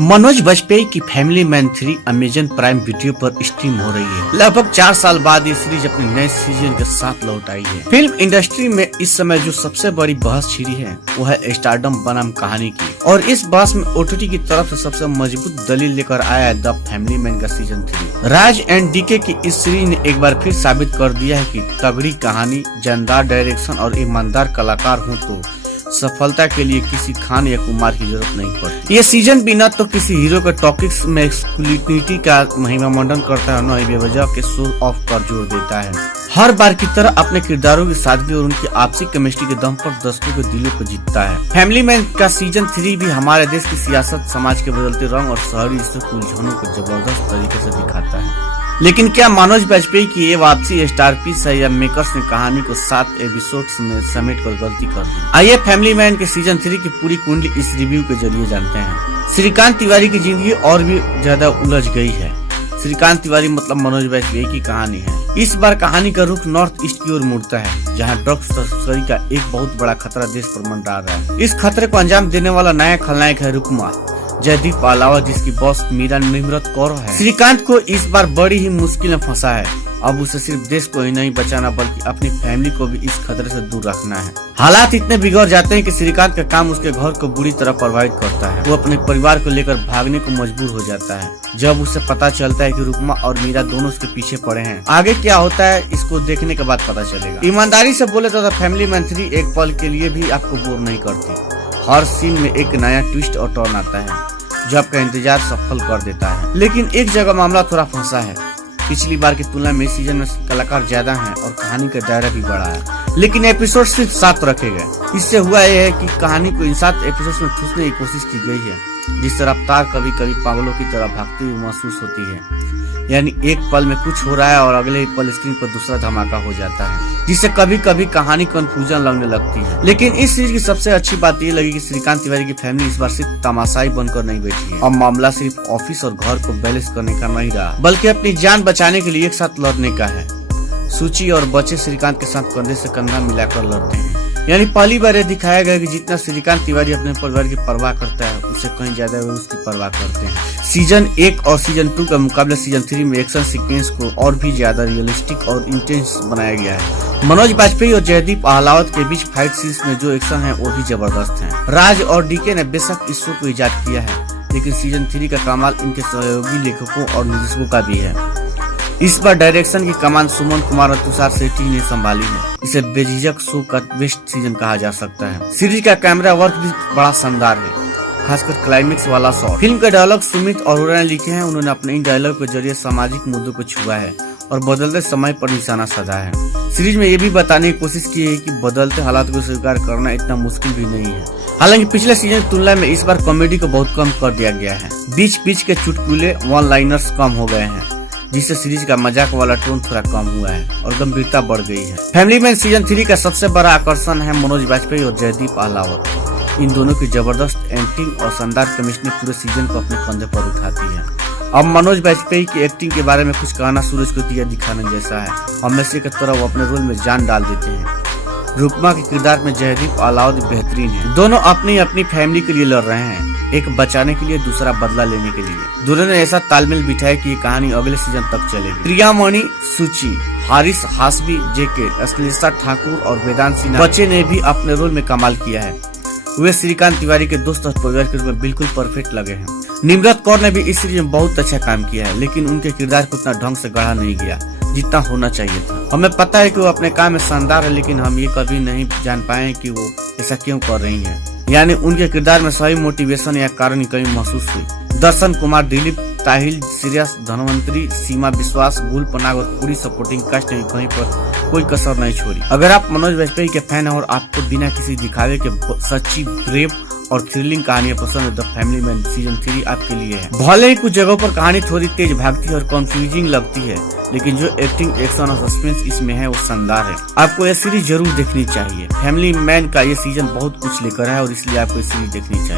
मनोज वाजपेयी की family man 3 Amazon prime video पर stream हो रही है। लगभग 4 साल बाद ये सीरीज अपने नए सीजन के साथ लौट आई है। फिल्म इंडस्ट्री में इस समय जो सबसे बड़ी बहस छिड़ी है वो है स्टारडम बनाम कहानी की, और इस बहस में ओटीटी की तरफ से सबसे मजबूत दलील लेकर आया है द फैमिली मैन का सीजन 3। राज एंड डीके की इस सीरीज ने एक बार फिर साबित कर दिया है कि तगड़ी कहानी, जानदार डायरेक्शन और ईमानदार कलाकार हो तो सफलता के लिए किसी खान या कुमार की जरूरत नहीं पड़ती। ये सीजन बिना तो किसी हीरो के टॉपिक्स में एक्सक्लूसिविटी का महिमा मंडन करता है, न ही बेवजह के शो ऑफ पर जोर देता है। हर बार की तरह अपने किरदारों की सादगी और उनकी आपसी केमिस्ट्री के दम पर दर्शकों के दिलों को जीतता है। फैमिली मैन का सीजन 3 भी हमारे देश की सियासत, समाज के बदलते रंग और शहरी उलझनों को जबरदस्त तरीके से दिखाता है। लेकिन क्या मनोज वाजपेयी की ये वापसी स्टार पीस है या मेकर्स ने कहानी को 7 एपिसोड्स में समेट कर गलती कर दी? आइए फैमिली मैन के सीजन 3 की पूरी कुंडली इस रिव्यू के जरिए जानते हैं। श्रीकांत तिवारी की जिंदगी और भी ज्यादा उलझ गई है। श्रीकांत तिवारी मतलब मनोज वाजपेयी की कहानी है। इस बार कहानी का रुख नॉर्थ ईस्ट की ओर मुड़ता है, जहां ड्रग्स तस्करी का एक बहुत बड़ा खतरा देश पर मंडरा रहा है। इस खतरे को अंजाम देने वाला नया खलनायक है रुकमा जयदीप अलावा, जिसकी बॉस मीरा निम्रत कौर है। श्रीकांत को इस बार बड़ी ही मुश्किल में फंसा है। अब उसे सिर्फ देश को ही नहीं बचाना बल्कि अपनी फैमिली को भी इस खतरे से दूर रखना है। हालात इतने बिगड़ जाते हैं कि श्रीकांत का काम उसके घर को बुरी तरह प्रभावित करता है। वो अपने परिवार को लेकर भागने को मजबूर हो जाता है जब उसे पता चलता है कि रुकमा और मीरा दोनों उसके पीछे पड़े हैं। आगे क्या होता है इसको देखने के बाद पता चलेगा। ईमानदारी से बोले तो फैमिली मैन 3 एक पल के लिए भी आपको बोर नहीं करती। हर सीन में एक नया ट्विस्ट और टर्न आता है जो आपका इंतजार सफल कर देता है। लेकिन एक जगह मामला थोड़ा फंसा है। पिछली बार की तुलना में इस सीजन में कलाकार ज्यादा हैं और कहानी का दायरा भी बड़ा है, लेकिन एपिसोड सिर्फ 7 रखे गए। इससे हुआ यह है कि कहानी को इन 7 एपिसोड में ठूसने की कोशिश की गई है, जिससे रफ्तार कभी कभी पागलों की तरह भागती हुई महसूस होती है। यानी एक पल में कुछ हो रहा है और अगले ही पल स्क्रीन पर दूसरा धमाका हो जाता है, जिससे कभी कभी कहानी कंफ्यूजन लगने लगती है। लेकिन इस सीरीज की सबसे अच्छी बात ये लगी कि श्रीकांत तिवारी की फैमिली इस बार सिर्फ तमाशाई बनकर नहीं बैठी है। अब मामला सिर्फ ऑफिस और घर को बैलेंस करने का नहीं रहा, बल्कि अपनी जान बचाने के लिए एक साथ लड़ने का है। सूची और बच्चे श्रीकांत के साथ कंधे से कंधा मिलाकर लड़ते हैं। यानी पहली बार यह दिखाया गया कि जितना श्रीकांत तिवारी अपने परिवार की परवाह करता है, उससे कहीं ज्यादा वे उसकी परवाह करते हैं। सीजन 1 और सीजन 2 का मुकाबला सीजन 3 में एक्शन सीक्वेंस को और भी ज्यादा रियलिस्टिक और इंटेंस बनाया गया है। मनोज वाजपेयी और जयदीप अहलावत के बीच फाइट सीन्स में जो एक्शन है वो भी जबरदस्त है। राज और डीके ने बेशक इस शो को इजाद किया है, लेकिन सीजन 3 का कमाल इनके सहयोगी लेखकों और निर्देशकों का भी है। इस बार डायरेक्शन की कमान सुमन कुमार और तुषार सेठी ने संभाली है। इसे बेझिझक शो का बेस्ट सीजन कहा जा सकता है। सीरीज का कैमरा वर्क भी बड़ा शानदार है, खासकर क्लाइमेक्स वाला शॉट। फिल्म के डायलॉग सुमित अरोड़ा ने लिखे हैं। उन्होंने अपने इन डायलॉग के जरिए सामाजिक मुद्दों को छुआ है और बदलते समय पर निशाना साधा है। सीरीज में ये भी बताने की कोशिश की है कि बदलते हालात को स्वीकार करना इतना मुश्किल भी नहीं है। हालांकि पिछले सीजन की तुलना में इस बार कॉमेडी को बहुत कम कर दिया गया है। बीच बीच के चुटकुले, वन लाइनर्स कम हो गए हैं, जिससे सीरीज का मजाक वाला टोन थोड़ा कम हुआ है और गंभीरता बढ़ गई है। फैमिली मैन सीजन 3 का सबसे बड़ा आकर्षण है मनोज वाजपेयी और जयदीप अहलावत। इन दोनों की जबरदस्त एक्टिंग और शानदार केमिस्ट्री पूरे सीजन को अपने कंधे पर उठाती है। अब मनोज वाजपेयी की एक्टिंग के बारे में कुछ कहना सूरज को दिया दिखाने जैसा है। हमेशा की तरह वो अपने रोल में जान डाल देते हैं। रुकमा के किरदार में जयदीप अहलावत बेहतरीन है। दोनों अपनी अपनी फैमिली के लिए लड़ रहे हैं, एक बचाने के लिए, दूसरा बदला लेने के लिए। दोनों ने ऐसा तालमेल बिठाया कि ये कहानी अगले सीजन तक चलेगी। प्रियामणि सूची, हारिस हासबी, जेके, अश्लेषा ठाकुर और वेदांत सिन्हा बच्चे ने भी अपने रोल में कमाल किया है। वे श्रीकांत तिवारी के दोस्त और परिवार के रूप में बिल्कुल परफेक्ट लगे हैं। निम्रत कौर ने भी इस सीरीज में बहुत अच्छा काम किया है, लेकिन उनके किरदार को उतना ढंग से गढ़ा नहीं गया जितना होना चाहिए था। हमें पता है कि वो अपने काम में शानदार है, लेकिन हम ये कभी नहीं जान पाए कि वो ऐसा क्यों कर रही है। यानी उनके किरदार में सही मोटिवेशन या कारण कहीं महसूस हुई। दर्शन कुमार, दिलीप ताहिल, श्रेयस, धनवंतरी, सीमा विश्वास, गुल पनाग और पूरी सपोर्टिंग कास्ट ने कहीं पर कोई कसर नहीं छोड़ी। अगर आप मनोज वाजपेयी के फैन हैं और आपको बिना किसी दिखावे के सच्ची, ब्रेव और थ्रिलिंग कहानियां पसंद है, द फैमिली मैन सीजन 3 आपके लिए है। भले ही कुछ जगहों पर कहानी थोड़ी तेज भागती है और कंफ्यूजिंग लगती है, लेकिन जो एक्टिंग, एक्शन और सस्पेंस इसमें है वो शानदार है। आपको यह सीरीज जरूर देखनी चाहिए। फैमिली मैन का ये सीजन बहुत कुछ लेकर है और इसलिए आपको ये सीरीज देखनी चाहिए।